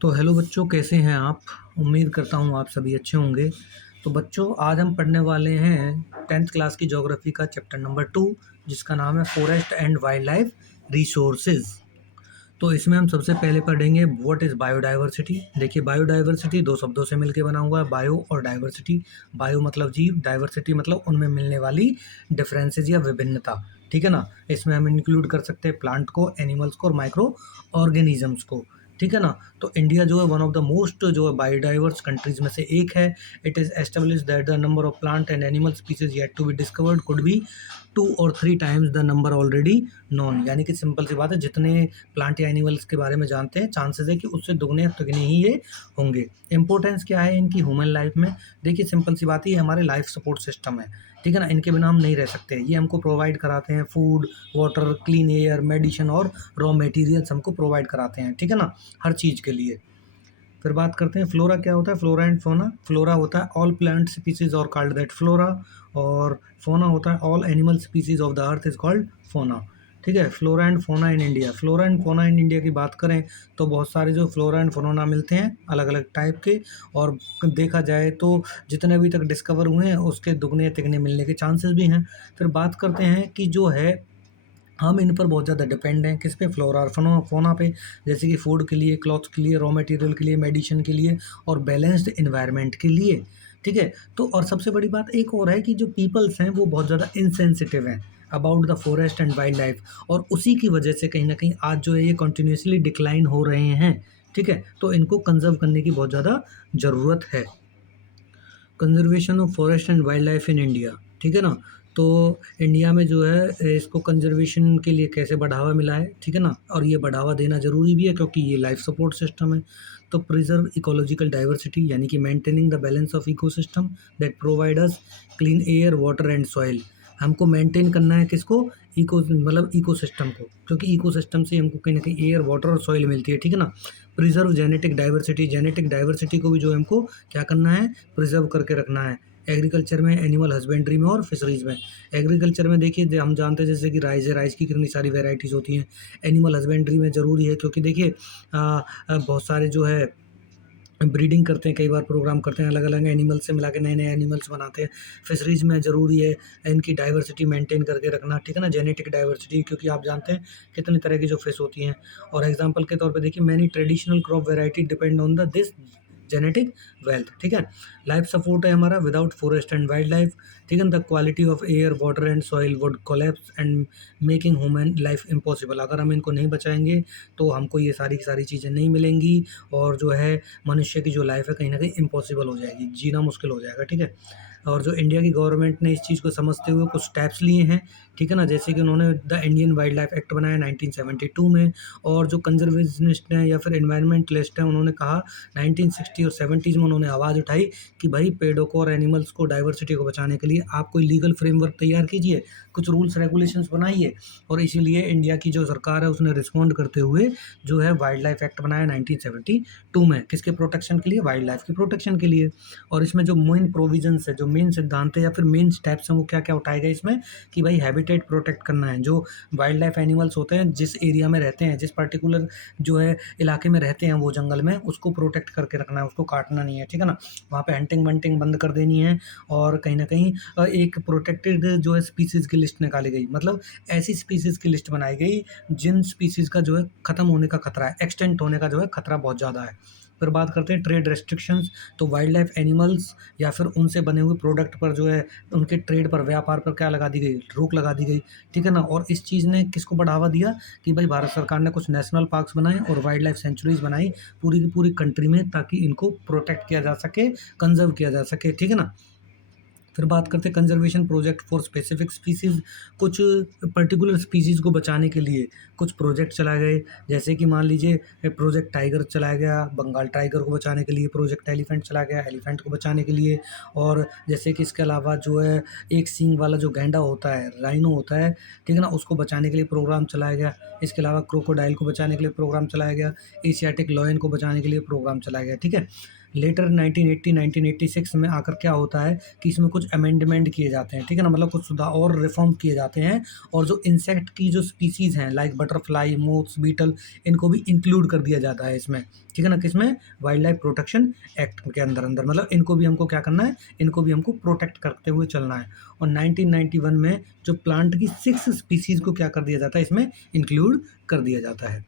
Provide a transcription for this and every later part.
तो हेलो बच्चों, कैसे हैं आप? उम्मीद करता हूँ आप सभी अच्छे होंगे। तो बच्चों, आज हम पढ़ने वाले हैं 10th क्लास की ज्योग्राफी का चैप्टर नंबर 2, जिसका नाम है forest and wild life resources. तो इसमें हम सबसे पहले पढ़ेंगे व्हाट इज़ बायोडाइवर्सिटी। देखिए, बायोडाइवर्सिटी दो शब्दों से मिलकर बना हुआ है, बायो और डाइवर्सिटी। बायो मतलब जीव, डाइवर्सिटी मतलब उनमें मिलने वाली डिफरेंसेस या विभिन्नता। ठीक है ना। इसमें हम इंक्लूड कर सकते हैं प्लांट को, एनिमल्स को और माइक्रो ऑर्गेनिजम्स को। ठीक है ना। तो इंडिया जो है वन ऑफ द मोस्ट जो है बायोडाइवर्स कंट्रीज में से एक है। It is establish that the number of plant and animal species yet to be discovered could be 2 और 3 times the number already known. यानी कि सिंपल सी बात है, जितने प्लांट या एनिमल्स के बारे में जानते हैं, चांसेस है कि उससे दुगने या तिगने ही ये होंगे। इंपॉर्टेंस क्या है इनकी ह्यूमन लाइफ में? देखिए, सिंपल सी बात है, ये हमारे लाइफ सपोर्ट सिस्टम है। ठीक है ना। इनके बिना हम नहीं रह सकते। ये हमको प्रोवाइड कराते हैं food, water, clean air, medicine और रॉ मटेरियल्स हमको प्रोवाइड कराते हैं। ठीक है ना, हर चीज़ के लिए। फिर बात करते हैं फ्लोरा क्या होता है, फ्लोरा एंड फोना। फ्लोरा होता है ऑल प्लांट स्पीसीज और कॉल्ड दैट फ्लोरा, और फोना होता है all animal species of the earth is called फोना। ठीक है। Flora and fauna in India, flora and fauna in India की बात करें तो बहुत सारे जो फ्लोरा एंड फोना मिलते हैं अलग अलग टाइप के। और देखा जाए तो जितने अभी तक डिस्कवर हुए हैं उसके दुगने या तिगने मिलने के चांसेस भी हैं। फिर बात करते हैं कि जो है हम इन पर बहुत ज़्यादा डिपेंड हैं, किस पे? फ्लोरा और फोना पे। जैसे कि फूड के लिए, क्लॉथ के लिए, रॉ मटेरियल के लिए, मेडिसिन के लिए और बैलेंस्ड इन्वायरमेंट के लिए। ठीक है। तो और सबसे बड़ी बात एक और है कि जो पीपल्स हैं वो बहुत ज़्यादा इनसेंसिटिव हैं about the forest and wild life, और उसी की वजह से कहीं ना कहीं आज जो है ये कंटिन्यूसली डिक्लाइन हो रहे हैं। ठीक है। तो इनको कंजर्व करने की बहुत ज़्यादा ज़रूरत है। Conservation of forest and wild life in India. ठीक है ना। तो इंडिया में जो है इसको कंजर्वेशन के लिए कैसे बढ़ावा मिला है? ठीक है ना। और ये बढ़ावा देना ज़रूरी भी है क्योंकि ये लाइफ सपोर्ट सिस्टम है। तो प्रिजर्व इकोलॉजिकल डाइवर्सिटी यानी कि maintaining the balance of ecosystem that provide us clean air, water and soil. हमको मेंटेन करना है किसको? इको मतलब इकोसिस्टम को, क्योंकि इकोसिस्टम से हमको कहीं ना कहीं एयर, वाटर और सॉइल मिलती है। ठीक है ना। Preserve genetic diversity, genetic diversity को भी जो है हमको क्या करना है? प्रिजर्व करके रखना है। एग्रीकल्चर में, एनिमल हस्बेंड्री में और फिशरीज में। एग्रीकल्चर में देखिए, हम जानते हैं जैसे कि राइस है, राइस की कितनी सारी वेराइटीज़ होती हैं। एनिमल हस्बेंड्री में ज़रूरी है क्योंकि देखिए बहुत सारे जो है ब्रीडिंग करते हैं, कई बार प्रोग्राम करते हैं, अलग अलग एनिमल से मिला के नए नए एनिमल्स बनाते हैं। फिशरीज में ज़रूरी है इनकी डाइवर्सिटी मेंटेन करके रखना। ठीक है ना। जेनेटिक डाइवर्सिटी, क्योंकि आप जानते हैं कितनी तरह की जो फिश होती हैं। और एग्जांपल के तौर पे देखिए, many traditional crop variety depend on the this genetic wealth. ठीक है। लाइफ सपोर्ट है हमारा without forest and wild life. ठीक है। The quality of air, water and soil would collapse and making human life impossible. अगर हम इनको नहीं बचाएंगे तो हमको ये सारी की सारी चीज़ें नहीं मिलेंगी, और जो है मनुष्य की जो लाइफ है कहीं ना कहीं इम्पॉसिबल हो जाएगी, जीना मुश्किल हो जाएगा। ठीक है। और जो इंडिया की गवर्नमेंट ने इस चीज़ को समझते हुए कुछ स्टेप्स लिए हैं। ठीक है ना। जैसे कि उन्होंने the Indian wild life act बनाया 1972 में। और जो कंजर्वेशनिस्ट हैं या फिर एनवायरमेंटलिस्ट हैं, उन्होंने कहा 1960 और 70s में उन्होंने आवाज़ उठाई कि भाई पेड़ों को और एनिमल्स को, डाइवर्सिटी को बचाने के लिए आप कोई लीगल फ्रेमवर्क तैयार कीजिए, कुछ रूल्स रेगुलेशंस बनाइए। और इसीलिए इंडिया की जो सरकार है उसने रिस्पॉन्ड करते हुए जो है वाइल्ड लाइफ एक्ट बनाया 1972 में। किसके प्रोटेक्शन के लिए? वाइल्ड लाइफ के प्रोटेक्शन के लिए। और इसमें जो मेन प्रोविजंस है, जो मेन सिद्धांत है या फिर मेन स्टेप्स हैं, वो क्या क्या उठाए गए इसमें? कि भाई हैबिटेट प्रोटेक्ट करना है। जो वाइल्ड लाइफ एनिमल्स होते हैं जिस एरिया में रहते हैं, जिस पर्टिकुलर जो है इलाके में रहते हैं वो जंगल में, उसको प्रोटेक्ट करके रखना है, उसको काटना नहीं है। ठीक है ना। वहाँ पे हंटिंग वंटिंग बंद कर देनी है। और कहीं ना कहीं एक प्रोटेक्टेड जो है स्पीसीज़ की लिस्ट निकाली गई, मतलब ऐसी स्पीसीज़ की लिस्ट बनाई गई जिन स्पीसीज़ का जो है ख़त्म होने का खतरा है, एक्सटेंट होने का जो है खतरा बहुत ज़्यादा है। फिर बात करते हैं ट्रेड रेस्ट्रिक्शंस। तो वाइल्ड लाइफ एनिमल्स या फिर उनसे बने हुए प्रोडक्ट पर जो है उनके ट्रेड पर, व्यापार पर क्या लगा दी गई? रोक लगा दी गई। ठीक है ना। और इस चीज़ ने किसको बढ़ावा दिया? कि भाई भारत सरकार ने कुछ नेशनल पार्क्स बनाए और वाइल्ड लाइफ सेंचुरीज बनाई पूरी की पूरी कंट्री में, ताकि इनको प्रोटेक्ट किया जा सके, कंजर्व किया जा सके। ठीक है ना। फिर बात करते हैं conservation project for specific species. कुछ पर्टिकुलर स्पीसीज़ को बचाने के लिए कुछ प्रोजेक्ट चलाए गए। जैसे कि मान लीजिए प्रोजेक्ट टाइगर चलाया गया, बंगाल टाइगर को बचाने के लिए। प्रोजेक्ट एलिफेंट चलाया गया, एलिफेंट को बचाने के लिए। और जैसे कि इसके अलावा जो है एक सींग वाला जो गैंडा होता है, राइनो होता है, ठीक है ना, उसको बचाने के लिए प्रोग्राम चलाया गया। इसके अलावा क्रोकोडाइल को बचाने के लिए प्रोग्राम चलाया गया। एशियाटिक लॉयन को बचाने के लिए प्रोग्राम चलाया गया। ठीक है। लेटर 1986 में आकर क्या होता है कि इसमें कुछ अमेंडमेंट किए जाते हैं, ठीक है ना, मतलब कुछ सुधार और रिफॉर्म किए जाते हैं, और जो इंसेक्ट की जो स्पीसीज हैं लाइक बटरफ्लाई, मोथ्स, बीटल, इनको भी इंक्लूड कर दिया जाता है इसमें, ठीक है ना, किसमें, वाइल्ड लाइफ प्रोटेक्शन एक्ट के अंदर अंदर, मतलब इनको भी हमको क्या करना है, इनको भी हमको प्रोटेक्ट करते हुए चलना है। और 1991 में जो प्लांट की 6 स्पीसीज को क्या कर दिया जाता है, इसमें इंक्लूड कर दिया जाता है।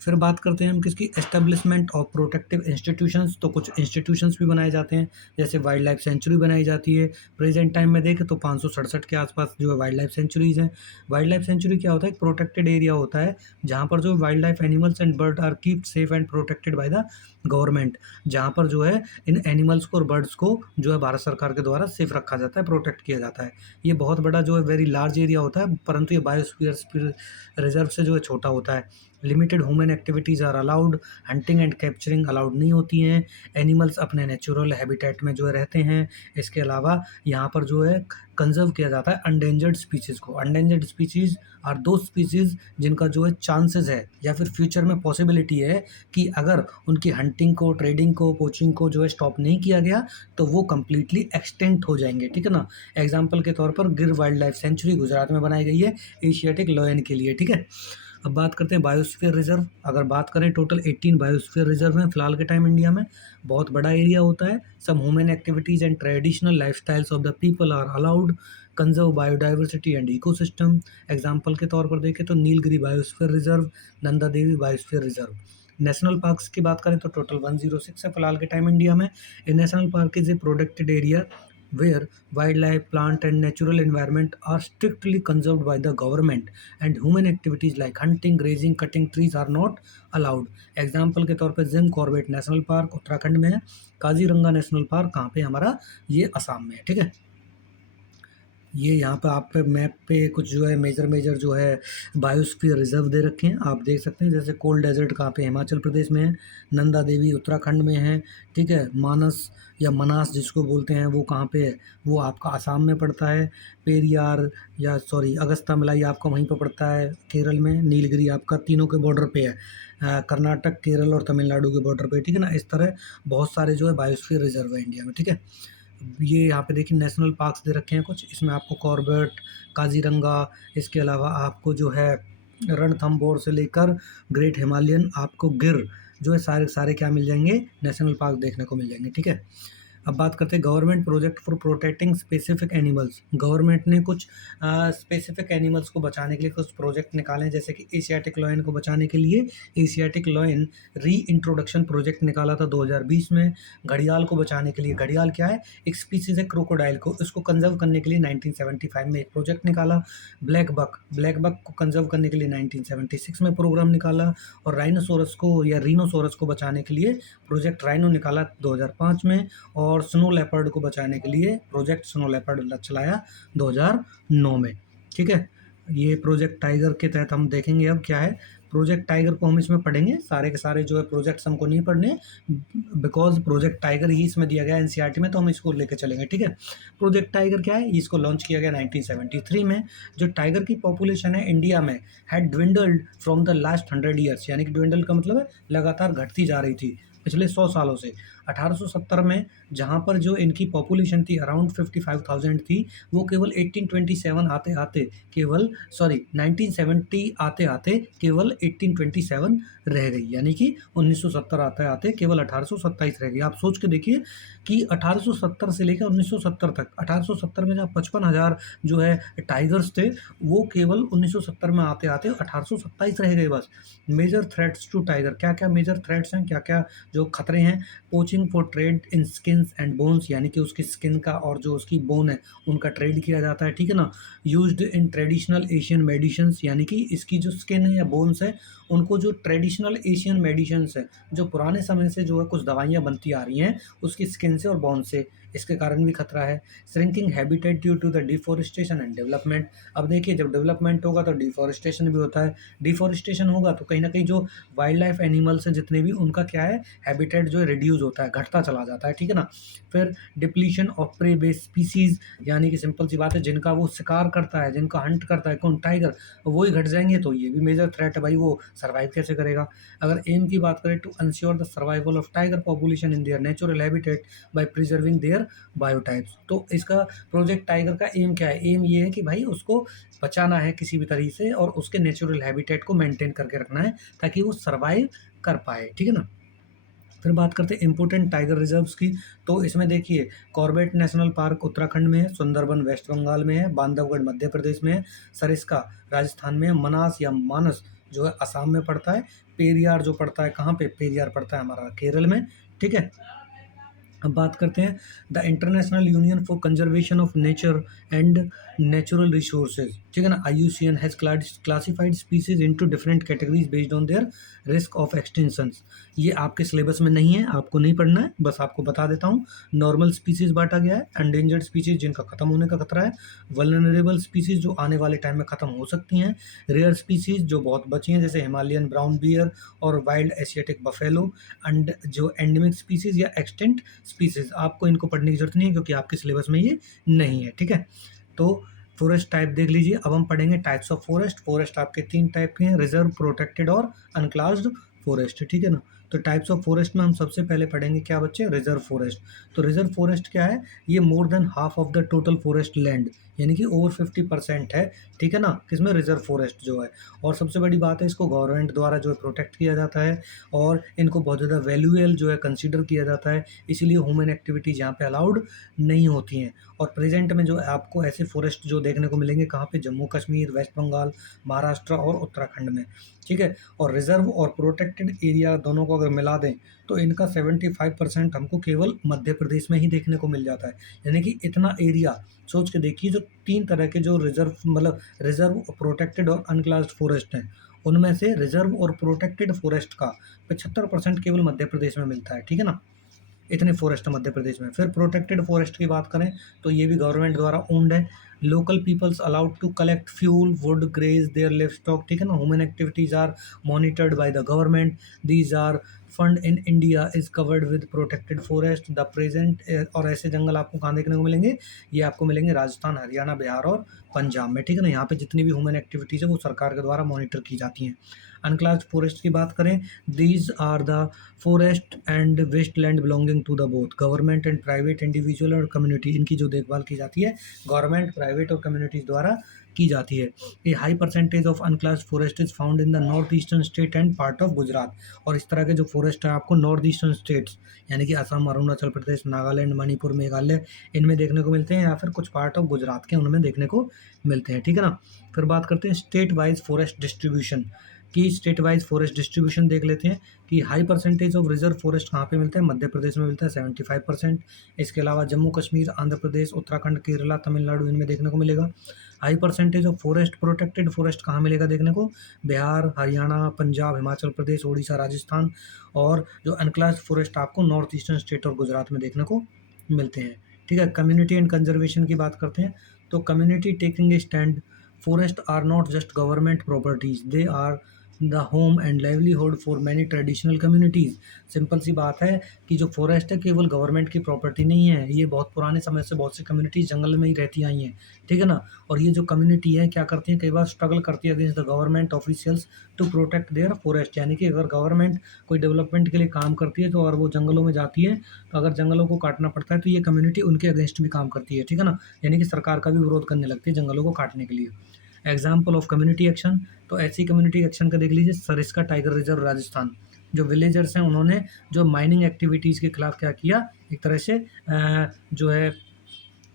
फिर बात करते हैं हम किसकी, एस्टेब्लिशमेंट ऑफ प्रोटेक्टिव इंस्टीट्यूशंस, तो कुछ इंस्टीट्यूशंस भी बनाए जाते हैं, जैसे वाइल्ड लाइफ सेंचुरी बनाई जाती है। प्रेजेंट टाइम में देखें तो 567 के आसपास जो है वाइल्ड लाइफ सेंचुरीज हैं। वाइल्ड लाइफ सेंचुरी क्या होता है, एक प्रोटेक्टेड एरिया होता है जहाँ पर जो wildlife animals and bird are keep safe and protected by the government, जहाँ पर जो है इन एनिमल्स को और बर्ड्स को जो है भारत सरकार के द्वारा सेफ रखा जाता है, प्रोटेक्ट किया जाता है। ये बहुत बड़ा जो है वेरी लार्ज एरिया होता है, परंतु ये बायोस्फीयर रिजर्व से जो है छोटा होता है। Limited human activities are allowed, hunting and capturing allowed नहीं होती हैं, एनिमल्स अपने नेचुरल हैबिटेट में जो है रहते हैं। इसके अलावा यहाँ पर जो है कंजर्व किया जाता है अनडेंजर्ड स्पीसीज़ को। अनडेंजर्ड स्पीसीज़ आर दो स्पीसीज़ जिनका जो है चांसेस है या फिर फ्यूचर में पॉसिबिलिटी है कि अगर उनकी हंटिंग को, ट्रेडिंग को, पोचिंग को जो है स्टॉप नहीं किया गया तो वो कम्प्लीटली एक्सटेंट हो जाएंगे, ठीक है ना। एग्जाम्पल के तौर पर गिर वाइल्ड लाइफ सेंचुरी गुजरात में बनाई गई है एशियाटिक लॉयन के लिए, ठीक है। अब बात करते हैं बायोस्फीयर रिजर्व। अगर बात करें टोटल 18 बायोस्फीयर रिजर्व हैं फिलहाल के टाइम इंडिया में, बहुत बड़ा एरिया होता है। Some human activities and traditional lifestyles of the people are allowed, conserve biodiversity and ecosystem. Example के तौर पर देखें तो Nilgiri biosphere reserve, Nanda Devi biosphere reserve. National parks की बात करें तो टोटल 106 है फिलहाल के टाइम इंडिया में। A national park is a protected area where wildlife, plant and natural environment are strictly conserved by the government and human activities like hunting, grazing, cutting trees are not allowed. Example के तौर पर Jim Corbett national park Uttarakhand में है, Kaziranga national park कहाँ पे, हमारा ये असम में है, ठीक है। ये यहाँ पे आप पे मैप पे कुछ जो है मेजर जो है बायोस्फीयर रिजर्व दे रखे हैं, आप देख सकते हैं। जैसे कोल्ड डेजर्ट कहाँ पे, हिमाचल प्रदेश में है। नंदा देवी उत्तराखंड में है, ठीक है। मानस या मनास जिसको बोलते हैं वो कहाँ पे है, वो आपका आसाम में पड़ता है। पेरियार या सॉरी अगस्त्यामलाई आपका वहीं पर पड़ता है केरल में। नीलगिरी आपका तीनों के बॉर्डर पे है, कर्नाटक, केरल और तमिलनाडु के बॉर्डर पे, ठीक है ना। इस तरह बहुत सारे जो है बायोस्फीयर रिजर्व है इंडिया में, ठीक है। ये यहाँ पे देखिए नेशनल पार्क्स दे रखे हैं कुछ, इसमें आपको कॉर्बेट, काजीरंगा, इसके अलावा आपको जो है रणथंभौर से लेकर ग्रेट हिमालयन, आपको गिर जो है सारे सारे क्या मिल जाएंगे, नेशनल पार्क देखने को मिल जाएंगे, ठीक है। अब बात करते हैं government project for protecting specific animals. Government ने कुछ स्पेसिफिक एनिमल्स को बचाने के लिए कुछ प्रोजेक्ट निकाले हैं, जैसे कि एशियाटिक लॉयन को बचाने के लिए एशियाटिक लॉयन री इंट्रोडक्शन प्रोजेक्ट निकाला था 2020 में। घड़ियाल को बचाने के लिए, घड़ियाल क्या है, एक स्पीसीज है क्रोकोडाइल को, इसको कंजर्व करने के लिए 1975 में एक प्रोजेक्ट निकाला। ब्लैक बक को कंजर्व करने के लिए 1976 में प्रोग्राम निकाला। और राइनोसोरस को या रीनोसोरस को बचाने के लिए प्रोजेक्ट राइनो निकाला 2005 में। और स्नो लेपर्ड को बचाने के लिए प्रोजेक्ट स्नो लेपर्ड चलाया 2009 में, ठीक है। ये प्रोजेक्ट टाइगर के तहत हम देखेंगे अब क्या है। प्रोजेक्ट टाइगर को हम इसमें पढ़ेंगे, सारे के सारे जो है प्रोजेक्ट्स हमको नहीं पढ़ने, बिकॉज प्रोजेक्ट टाइगर ही इसमें दिया गया है एनसीईआरटी में, तो हम इसको लेके चलेंगे, ठीक है। प्रोजेक्ट टाइगर क्या है, इसको लॉन्च किया गया 1973 में। जो टाइगर की पॉपुलेशन है इंडिया में had dwindled from the last 100 years, यानी कि ड्विंडल का मतलब है लगातार घटती जा रही थी पिछले 100 सालों से। 1870 में जहाँ पर जो इनकी पॉपुलेशन थी अराउंड 55,000 थी, वो केवल 1827 आते आते केवल 1970 आते आते केवल 1827 रह गई, यानी कि 1970 आते आते केवल 1827 रह गई। आप सोच के देखिए कि 1870 से लेकर 1970 तक, 1870 में जहाँ 55,000 जो है टाइगर्स थे, वो केवल 1970 में आते आते 1827 रह गए बस। मेजर थ्रेट्स टू टाइगर, क्या क्या मेजर थ्रेट्स हैं, क्या क्या जो खतरे हैं। Poaching for trade in skins and bones, यानी कि उसकी स्किन का और जो उसकी बोन है उनका ट्रेड किया जाता है, ठीक है ना। Used in traditional Asian medicines, यानी कि इसकी जो स्किन है या बोन्स है उनको जो ट्रेडिशनल एशियन मेडिसिन्स है, जो पुराने समय से जो है कुछ दवाइयाँ बनती आ रही हैं उसकी स्किन से और बोन से, इसके कारण भी खतरा है। Shrinking habitat due to the deforestation and development. अब देखिए जब डेवलपमेंट होगा तो डिफॉरेस्टेशन भी होता है, डिफॉरेस्टेशन होगा तो कहीं ना कहीं जो वाइल्ड लाइफ एनिमल्स हैं जितने भी, उनका क्या है, हैबिटेट जो है रिड्यूस होता है, घटता चला जाता है, ठीक है ना। फिर depletion of prey based species, यानी कि सिंपल सी बात है जिनका वो शिकार करता है, जिनका हंट करता है कौन, टाइगर, वही घट जाएंगे, तो ये भी मेजर थ्रेट है भाई। वो सर्वाइव कैसे करेगा। अगर एम की बात करें, to ensure the survival of tiger population in their natural habitat by preserving their biotypes. तो इसका प्रोजेक्ट टाइगर का एम क्या है? एम ये है कि भाई उसको बचाना है किसी भी तरीके से और उसके नेचुरल हैबिटेट को मेंटेन करके रखना है ताकि वो सर्वाइव कर पाए, ठीक है ना। फिर बात करते हैं इम्पोर्टेंट टाइगर रिजर्व्स की। तो इसमें देखिए, कॉर्बेट नेशनल पार्क उत्तराखंड में है, सुंदरबन वेस्ट बंगाल में है, बांधवगढ़ मध्य प्रदेश में है, सरिस्का राजस्थान में है, मनास या मानस जो है असम में पड़ता है, पेरियार जो पड़ता है कहाँ पे? पेरियार पड़ता है हमारा केरल में, ठीक है। अब बात करते हैं the international union for conservation of nature and natural resources, ठीक है ना, IUCN has classified species into different categories based on their risk of extinction. ये आपके सिलेबस में नहीं है, आपको नहीं पढ़ना है, बस आपको बता देता हूँ। नॉर्मल स्पीसीज बांटा गया है, एंडेंजर्ड स्पीसीज जिनका खत्म होने का खतरा है, वल्नरेबल स्पीसीज जो आने वाले टाइम में खत्म हो सकती हैं, रेयर स्पीसीज जो बहुत बची हैं जैसे हिमालयन ब्राउन बियर और वाइल्ड एशियाटिक बफेलो, एंड जो एंडेमिक स्पीसीज या एक्सटेंट स्पीसीज। आपको इनको पढ़ने की जरूरत नहीं है क्योंकि आपके सिलेबस में ये नहीं है, ठीक है। तो फॉरेस्ट टाइप देख लीजिए। अब हम पढ़ेंगे टाइप्स ऑफ फॉरेस्ट। फॉरेस्ट आपके 3 टाइप के हैं, रिजर्व, प्रोटेक्टेड और अनक्लास्ड फॉरेस्ट, ठीक है ना। तो टाइप्स ऑफ फॉरेस्ट में हम सबसे पहले पढ़ेंगे क्या बच्चे? Reserve forest. तो रिजर्व फॉरेस्ट क्या है? ये more than half of the total forest land, यानी कि ओवर 50% है, ठीक है ना, किसमें? रिजर्व फॉरेस्ट जो है। और सबसे बड़ी बात है, इसको गवर्नमेंट द्वारा जो है प्रोटेक्ट किया जाता है और इनको बहुत ज़्यादा वैल्यूएबल जो है कंसीडर किया जाता है, इसीलिए ह्यूमन एक्टिविटीज़ यहाँ पे अलाउड नहीं होती हैं। और प्रेजेंट में जो है आपको ऐसे फॉरेस्ट जो देखने को मिलेंगे कहाँ पे? जम्मू कश्मीर, वेस्ट बंगाल, महाराष्ट्र और उत्तराखंड में, ठीक है। और रिजर्व और प्रोटेक्टेड एरिया दोनों को अगर मिला दें तो इनका 75% हमको केवल मध्य प्रदेश में ही देखने को मिल जाता है। यानी कि इतना एरिया सोच के देखिए, जो 3 तरह के जो रिजर्व मतलब रिजर्व, प्रोटेक्टेड और अनक्लास्ड फॉरेस्ट हैं, उनमें से रिजर्व और प्रोटेक्टेड फॉरेस्ट का 75% केवल मध्य प्रदेश में मिलता है, ठीक है ना। इतने फॉरेस्ट मध्य प्रदेश में। फिर प्रोटेक्टेड फॉरेस्ट की बात करें तो ये भी गवर्नमेंट द्वारा ओन्ड है। Local peoples allowed to collect fuel, wood, graze their livestock, ठीक है ना। Human activities are monitored by the government, these are found in India is covered with protected forest the present. और ऐसे जंगल आपको कहाँ देखने को मिलेंगे? ये आपको मिलेंगे राजस्थान, हरियाणा, बिहार और पंजाब में, ठीक है ना। यहाँ पे जितनी भी ह्यूमन एक्टिविटीज़ है वो सरकार के द्वारा मॉनिटर की जाती हैं। अनक्लास्ड फॉरेस्ट की बात करें, these are the forest and waste land belonging to the both government and private, individual और कम्युनिटी। इनकी जो देखभाल की जाती है गवर्नमेंट, प्राइवेट और कम्युनिटीज़ द्वारा की जाती है। A high percentage of unclassed forest is found in the north eastern state and part of Gujarat. और इस तरह के जो फॉरेस्ट है आपको नॉर्थ ईस्टर्न स्टेट्स यानी कि असम, अरुणाचल प्रदेश, नागालैंड, मणिपुर, मेघालय, इनमें देखने को मिलते हैं, या फिर कुछ पार्ट ऑफ गुजरात के उनमें देखने को मिलते हैं, ठीक है ना। फिर बात करते हैं स्टेट वाइज फॉरेस्ट डिस्ट्रीब्यूशन की। स्टेट वाइज फॉरेस्ट डिस्ट्रीब्यूशन देख लेते हैं कि high percentage of reserve forest कहाँ पे मिलता है? मध्य प्रदेश में मिलता है 75%। इसके अलावा जम्मू कश्मीर, आंध्र प्रदेश, उत्तराखंड, केरला, तमिलनाडु, इनमें देखने को मिलेगा। High percentage of forest, protected forest कहाँ मिलेगा देखने को? बिहार, हरियाणा, पंजाब, हिमाचल प्रदेश, उड़ीसा, राजस्थान। और जो अनक्लास्ड फॉरेस्ट आपको नॉर्थ ईस्टर्न स्टेट और गुजरात में देखने को मिलते हैं, ठीक है। कम्युनिटी एंड कंजर्वेशन की बात करते हैं तो community taking a stand, forest are not just government properties, they are the home and livelihood for many traditional communities. Simple सी बात है कि जो फॉरेस्ट है केवल गवर्नमेंट की प्रॉपर्टी नहीं है, ये बहुत पुराने समय से बहुत सी कम्युनिटीज़ जंगल में ही रहती आई हैं, ठीक है ना। और ये जो कम्युनिटी है क्या करती है? कई बार स्ट्रगल करती है against the government officials to protect their forest. यानी कि अगर गवर्नमेंट कोई डेवलपमेंट के लिए काम करती है तो और वो जंगलों में जाती है तो अगर जंगलों को काटना पड़ता है तो ये कम्युनिटी उनके अगेंस्ट भी काम करती है, ठीक है ना। यानी कि सरकार का भी विरोध करने लगती है जंगलों को काटने के लिए। एग्जाम्पल ऑफ कम्युनिटी एक्शन, तो ऐसी कम्युनिटी एक्शन का देख लीजिए, सरिस्का टाइगर रिजर्व राजस्थान। जो विलेजर्स हैं उन्होंने जो माइनिंग एक्टिविटीज़ के खिलाफ क्या किया? एक तरह से जो है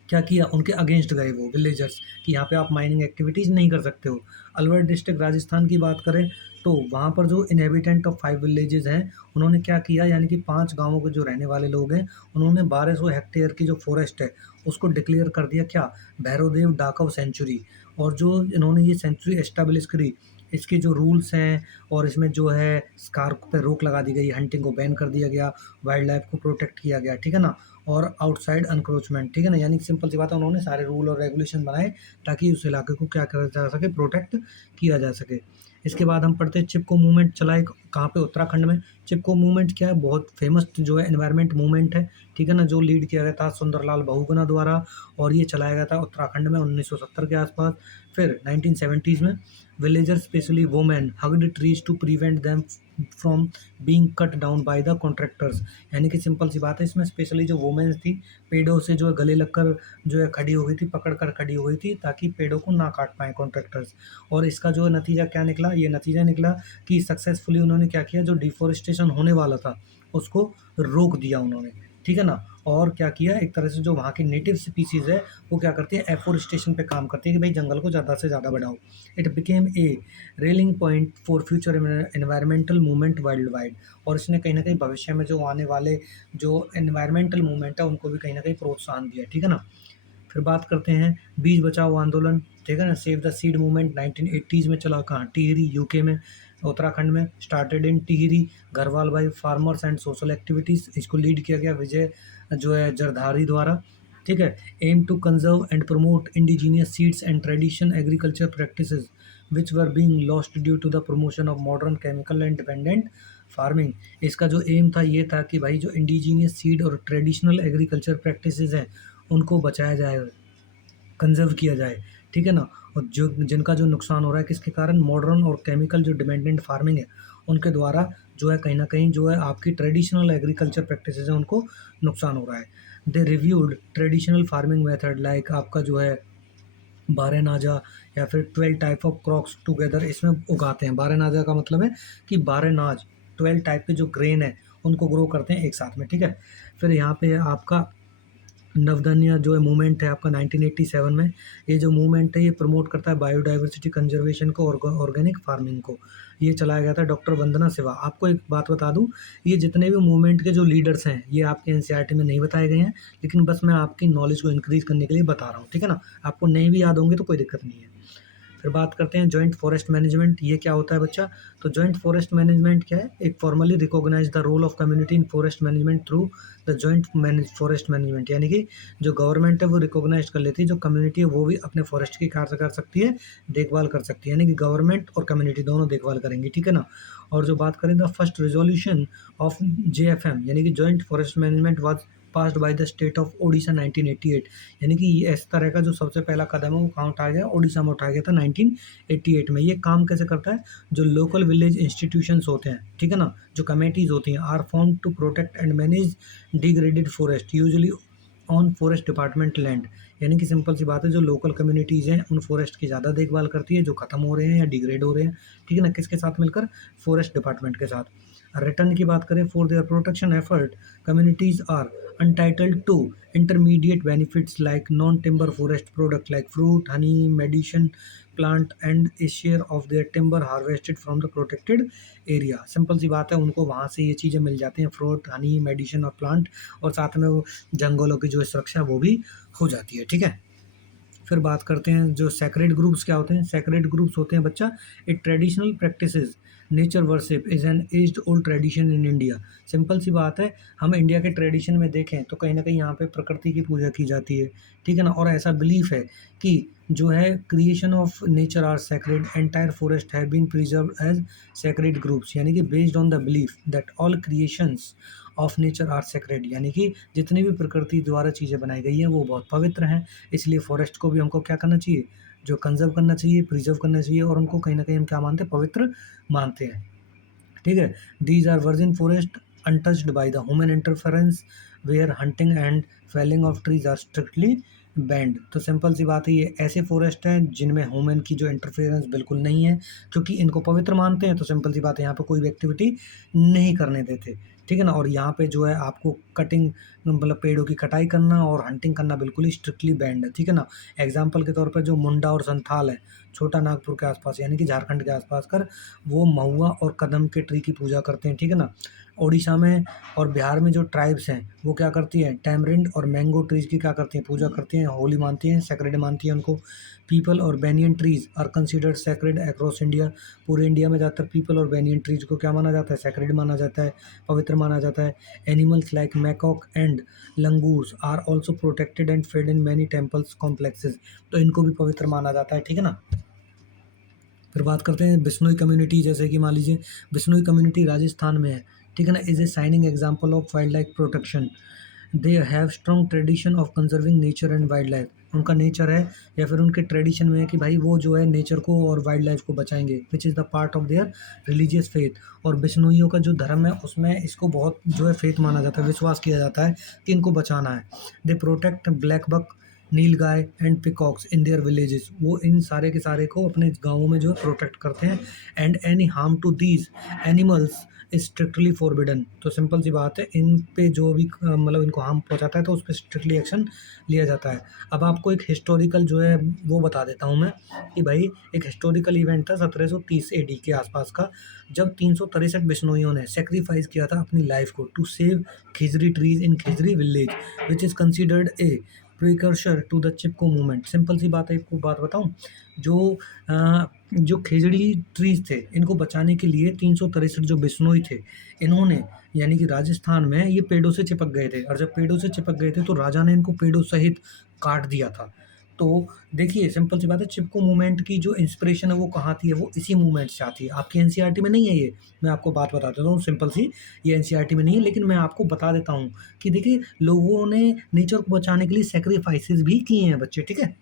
क्या किया? उनके अगेंस्ट गए वो विलेजर्स कि यहाँ पे आप माइनिंग एक्टिविटीज़ नहीं कर सकते हो। अलवर डिस्ट्रिक्ट राजस्थान की बात करें तो वहाँ पर जो इनहेबिटेंट ऑफ 5 विलेजेस हैं उन्होंने क्या किया, यानी कि 5 गांवों के जो रहने वाले लोग हैं उन्होंने 1200 हेक्टेयर की जो फॉरेस्ट है उसको डिक्लेयर कर दिया क्या? भैरवदेव डाकव सेंचुरी। और जो इन्होंने ये सेंचुरी एस्टेब्लिश करी, इसके जो रूल्स हैं और इसमें जो है स्कार्क पे रोक लगा दी गई, हंटिंग को बैन कर दिया गया, वाइल्ड लाइफ को प्रोटेक्ट किया गया, ठीक है ना। और आउटसाइड अनक्रोचमेंट, ठीक है ना, यानी कि सिंपल सी बात है उन्होंने सारे रूल और रेगुलेशन बनाए ताकि उस इलाके को क्या करा जा सके? प्रोटेक्ट किया जा सके। इसके बाद हम पढ़ते हैं चिपको मूवमेंट चला एक कहाँ पे? उत्तराखंड में। चिपको मूवमेंट क्या है? बहुत फेमस जो है एनवायरनमेंट मूवमेंट है, ठीक है ना, जो लीड किया गया था सुंदरलाल बहुगुणा द्वारा, और ये चलाया गया था उत्तराखंड में 1970 के आसपास। फिर 1970s में villagers specially women hugged trees to prevent them from being cut down by the contractors. यानी कि सिंपल सी बात है, इसमें स्पेशली जो वुमेन्स थी पेड़ों से जो है गले लगकर जो है खड़ी हो गई थी, पकड़ कर खड़ी हो गई थी ताकि पेड़ों को ना काट पाए कॉन्ट्रैक्टर्स। और इसका जो है नतीजा क्या निकला, ये नतीजा निकला कि सक्सेसफुली उन्होंने क्या किया, जो डिफोरेस्टेशन होने वाला था उसको रोक दिया उन्होंने, ठीक है ना। और क्या किया, एक तरह से जो वहाँ की नेटिव स्पीसीज़ है वो क्या करती है, एफोरेस्टेशन पे काम करती है कि भाई जंगल को ज़्यादा से ज़्यादा बढ़ाओ। It became a railing point for future environmental movement world wide. और इसने कहीं ना कहीं भविष्य में जो आने वाले जो एनवायरमेंटल मूवमेंट है उनको भी कहीं ना कहीं प्रोत्साहन दिया, ठीक है ना। फिर बात करते हैं बीज बचाओ आंदोलन, ठीक है ना। Save the seed movement 1980s में चला, कहाँ, टिहरी यूके में, उत्तराखंड में। Started in Tehri, Garhwal by farmers and social activities. इसको लीड किया गया विजय जो है जरधारी द्वारा, ठीक है। Aim to conserve and promote indigenous seeds and tradition agriculture practices which were being lost due to the promotion of modern chemical and dependent farming. इसका जो एम था ये था कि भाई जो इंडिजीनियस सीड और ट्रेडिशनल एग्रीकल्चर प्रैक्टिसेस हैं उनको बचाया जाए, कंजर्व किया जाए, ठीक है ना। और जो जिनका जो नुकसान हो रहा है किसके कारण, मॉडर्न और केमिकल जो डिपेंडेंट फार्मिंग है उनके द्वारा जो है कहीं ना कहीं जो है आपकी ट्रेडिशनल एग्रीकल्चर प्रैक्टिसेस है उनको नुकसान हो रहा है। They reviewed traditional farming method like आपका जो है बारहनाजा या फिर 12 टाइप ऑफ क्रॉप्स टुगेदर इसमें उगाते हैं। बारहनाजा का मतलब है कि बारहनाज 12 टाइप के जो ग्रेन है उनको ग्रो करते हैं एक साथ में, ठीक है। फिर यहाँ पे आपका नवधान्य जो है मूवमेंट है आपका 1987 में। ये जो मूवमेंट है ये प्रमोट करता है बायोडाइवर्सिटी कंजर्वेशन को और ऑर्गेनिक फार्मिंग को। ये चलाया गया था डॉक्टर वंदना सिवा। आपको एक बात बता दूं, ये जितने भी मूवमेंट के जो लीडर्स हैं ये आपके एनसीईआरटी में नहीं बताए गए हैं, लेकिन बस मैं आपकी नॉलेज को इंक्रीज करने के लिए बता रहा हूँ, ठीक है ना। आपको नहीं भी याद होंगे तो कोई दिक्कत नहीं है। फिर बात करते हैं जॉइंट फॉरेस्ट मैनेजमेंट, ये क्या होता है बच्चा। तो जॉइंट फॉरेस्ट मैनेजमेंट क्या है, एक formally recognize the role of community in forest management through the joint forest management. यानी कि जो गवर्नमेंट है वो रिकॉग्नाइज कर लेती है, जो कम्युनिटी है वो भी अपने फॉरेस्ट की कार्य कर सकती है, देखभाल कर सकती है। यानी कि गवर्नमेंट और कम्युनिटी दोनों देखभाल करेंगी, ठीक है ना। और जो बात करें the first resolution of JFM यानी कि joint forest management was passed by the state of Odisha 1988। यानी कि ये इस तरह का जो सबसे पहला कदम है वो कहाँ उठाया गया, ओडिशा में उठाया गया था 1988 में। ये काम कैसे करता है, जो लोकल विलेज इंस्टीट्यूशंस होते हैं, ठीक है ना, जो कमेटीज होती हैं, are form to protect and manage degraded forest usually on forest department land. यानी कि सिंपल सी बात है, जो लोकल कम्युनिटीज़ हैं उन फॉरेस्ट की ज़्यादा देखभाल करती है जो ख़त्म हो रहे हैं या डिग्रेड हो रहे हैं, ठीक है ना, किसके साथ मिलकर, फॉरेस्ट डिपार्टमेंट के साथ। रिटर्न की बात करें, for their protection effort communities are entitled to intermediate benefits like non-timber forest product like fruit, honey, medicine plant and a share of their timber harvested from the protected area। Simple सी बात है, उनको वहाँ से ये चीज़ें मिल जाती हैं, फ्रूट, हनी, मेडिसिन और प्लांट, और साथ में वो जंगलों की जो सुरक्षा वो भी हो जाती है, ठीक है। फिर बात करते हैं जो सैक्रेड ग्रुप्स क्या होते हैं। सैक्रेड ग्रुप्स होते हैं बच्चा, एक traditional practices nature worship is an aged old tradition in India. Simple सी बात है, हम इंडिया के ट्रेडिशन में देखें तो कहीं ना कहीं यहाँ पे प्रकृति की पूजा की जाती है, ठीक है ना। और ऐसा बिलीफ है कि जो है creation of nature are sacred, entire forest have been preserve as sacred groups. यानी कि based on the belief that all creations of nature are sacred. यानी कि जितनी भी प्रकृति द्वारा चीज़ें बनाई गई हैं वो बहुत पवित्र हैं, इसलिए फॉरेस्ट को भी हमको क्या करना चाहिए, जो कंजर्व करना चाहिए, प्रिजर्व करना चाहिए, और उनको कहीं ना कहीं हम क्या मानते हैं, पवित्र मानते हैं, ठीक है। These are virgin forest untouched by the human interference where hunting and felling of trees are strictly banned. तो सिंपल सी बात है, ये ऐसे फॉरेस्ट हैं जिनमें ह्यूमन की जो इंटरफेरेंस बिल्कुल नहीं है, क्योंकि इनको पवित्र मानते हैं। तो सिंपल सी बात है, यहाँ पे कोई भी एक्टिविटी नहीं करने देते, ठीक है ना। और यहाँ पे जो है आपको कटिंग मतलब पेड़ों की कटाई करना और हंटिंग करना बिल्कुल ही स्ट्रिक्टली बैंड है, ठीक है ना। एग्जाम्पल के तौर पर जो मुंडा और संथाल है छोटा नागपुर के आसपास यानी कि झारखंड के आसपास कर, वो महुआ और कदम के ट्री की पूजा करते हैं, ठीक है ना। ओडिशा में और बिहार में जो ट्राइब्स हैं वो क्या करती हैं, टैमरिंड और मैंगो ट्रीज की क्या करती हैं, पूजा करती हैं, होली मानती हैं, सेक्रेड मानती हैं उनको। पीपल और banyan trees are considered sacred across India. पूरे इंडिया में ज़्यादातर पीपल और बेनियन ट्रीज को क्या माना जाता है, सेक्रेड माना जाता है, पवित्र माना जाता है। Animals like macaque and langurs are also protected and fed in many temples complexes. तो इनको भी पवित्र माना जाता है, ठीक है ना। फिर बात करते हैं बिश्नोई कम्युनिटी, जैसे कि मान लीजिए बिश्नोई कम्युनिटी राजस्थान में है, ठीक है ना, is a shining example of wild life protection they have strong tradition of conserving nature and wild life. उनका नेचर है या फिर उनके ट्रेडिशन में है कि भाई वो जो है नेचर को और वाइल्ड लाइफ को बचाएंगे, which is the part of their religious faith. और बिश्नोइयों का जो धर्म है उसमें इसको बहुत जो है फेथ माना जाता है, विश्वास किया जाता है कि इनको बचाना है। They protect blackbuck, nilgai and peacocks in their villages. वो इन सारे के सारे को अपने गाँवों में जो है प्रोटेक्ट करते हैं। And any harm to these animals is strictly forbidden. तो सिंपल सी बात है, इन पे जो भी मतलब इनको हार्म पहुंचाता है तो उस पर स्ट्रिक्टली एक्शन लिया जाता है। अब आपको एक हिस्टोरिकल जो है वो बता देता हूँ मैं कि भाई एक हिस्टोरिकल इवेंट था 1730 एडी के आसपास का, जब 363 बिश्नोइयों ने सेक्रीफाइस किया था अपनी लाइफ को to save Khejri trees in Khejri village, which is considered a precursor to the Chipko movement. Simple सी बात है, एक बात बताऊं, जो जो खिजड़ी ट्रीज थे इनको बचाने के लिए 363 जो बिश्नोई थे, इन्होंने यानी कि राजस्थान में ये पेड़ों से चिपक गए थे, और जब पेड़ों से चिपक गए थे तो राजा ने इनको पेड़ों सहित काट दिया था। तो देखिए सिंपल सी बात है, चिपको मूवमेंट की जो इंस्पिरेशन है वो कहाँ थी है, वो इसी मूवमेंट से आती है। आपकी एनसीईआरटी में नहीं है ये, मैं आपको बात बता देता हूँ सिंपल सी, ये एनसीईआरटी में नहीं है लेकिन मैं आपको बता देता हूँ कि देखिए लोगों ने नेचर को बचाने के लिए सेक्रीफाइसेस भी किए हैं बच्चे, ठीक है।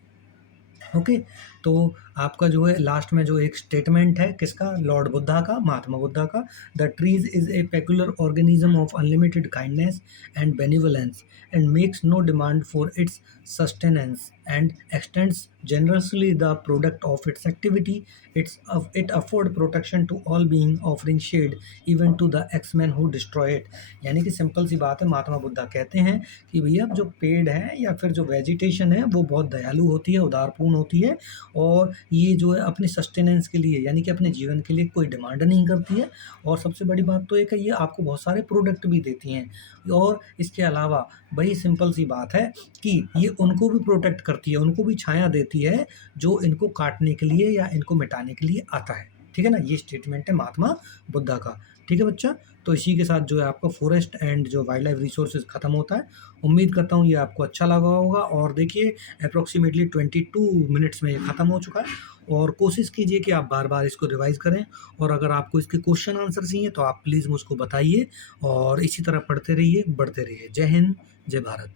ओके, तो आपका जो है लास्ट में जो एक स्टेटमेंट है किसका, लॉर्ड बुद्धा का, महात्मा बुद्धा का। The trees is a peculiar organism of unlimited kindness and benevolence and makes no demand for its sustenance and extends generously the product of its activity. It afford protection to all being offering shade even to the X-men who destroy it। यानी कि simple सी बात है, महात्मा बुद्धा कहते हैं कि भैया जो पेड़ है या फिर जो वेजिटेशन है वो बहुत दयालु होती है, उदारपूर्ण होती है, और ये जो है अपने सस्टेनेंस के लिए यानी कि अपने जीवन के लिए कोई डिमांड नहीं करती है। और सबसे बड़ी बात तो एक है, ये आपको बहुत सारे प्रोडक्ट भी देती हैं। और इसके अलावा वही सिंपल सी बात है कि ये उनको भी प्रोटेक्ट करती है, उनको भी छाया देती है जो इनको काटने के लिए या इनको मिटाने के लिए आता है, ठीक है ना। ये स्टेटमेंट है महात्मा बुद्धा का, ठीक है बच्चा। तो इसी के साथ जो है आपका फॉरेस्ट एंड जो वाइल्ड लाइफ रिसोर्सेज खत्म होता है। उम्मीद करता हूँ ये आपको अच्छा लगा होगा। और देखिए अप्रोक्सीमेटली 22 मिनट्स में ये ख़त्म हो चुका है, और कोशिश कीजिए कि आप बार बार इसको रिवाइज करें। और अगर आपको इसके क्वेश्चन आंसर चाहिए तो आप प्लीज़ मुझको बताइए, और इसी तरह पढ़ते रहिए, बढ़ते रहिए। जय हिंद, जय भारत।